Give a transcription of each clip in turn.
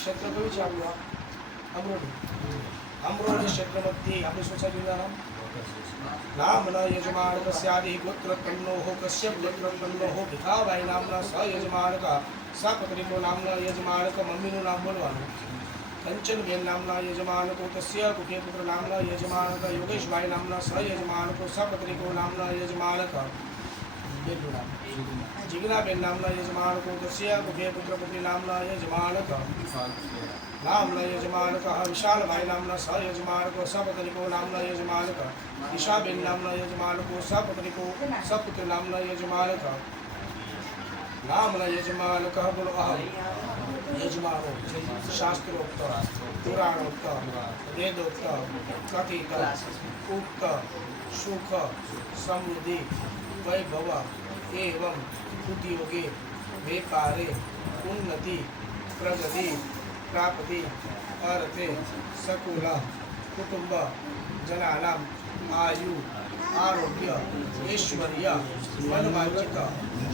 क्षेत्र कયું છે આપણું? અમરોલી. અમરોલી ક્ષેત્રમાંથી આપણી સોસાયટીના નામના યજમાન કસ્યાદિ ગોત્ર તન્નો હો કશ્યપ ગોત્ર તન્નો હો ભીખાભાઈ નામના સહયજમાનક સપત્નીકો નામના યજમાનક મમ્મીનું નામ બોલવાનું. કંચનબેન નામના યજમાनको તસ્ય કુકે પુત્ર નામના યજમાનક યોગેશભાઈ નામના સહયજમાनको સપત્નીકો નામના યજમાનક जिग्नाबेन नामना यजमानको तस्य कुके पुत्र पुत्री नामना यजमानक नामना यजमानक विशालभाई नामना सहयजमानको सपत्नीको नामना यजमानक ईशाबेन नामना यजमानको सपत्नीको सपुत्र नामना यजमानक नामना यजमानक बोलो अहम यजमानो शास्त्रोक्त पुराणोक्त वेदोक्त कथित उक्त सुख समृद्धि वैभव एवं उद्योगे व्यापारे उन्नति प्रगति प्राप्ति अर्थे सकुल कुटुंब जनानाम आयु आरोग्य ऐश्वर्य मनवांचित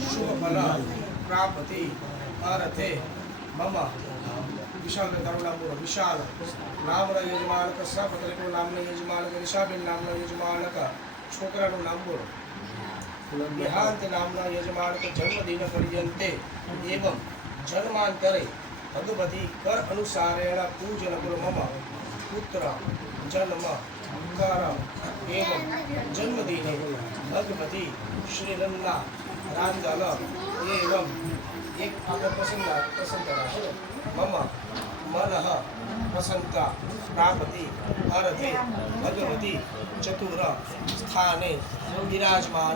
शुभ फल प्राप्ति अर्थे मम विशाल तरुणामूल विशाल नामना यजमानक सपत्नीको नामना यजमानक ऋषाबेन नामना यजमानक छोकराનું નામ બોલો. देहांत नामना यजमानक जन्मदिन पर्यन्ते एवं जन्मांतरे भगवती कर अनुसारेण पूजन कुरु मम पुत्र जन्म कर एवं जन्मदिने भगवती श्रीनंदा रांदल एवं एक प्रसन्न मम मनः प्रसन्नता प्राप्ति अर्थे भगवती चतुर स्थाने विराजमान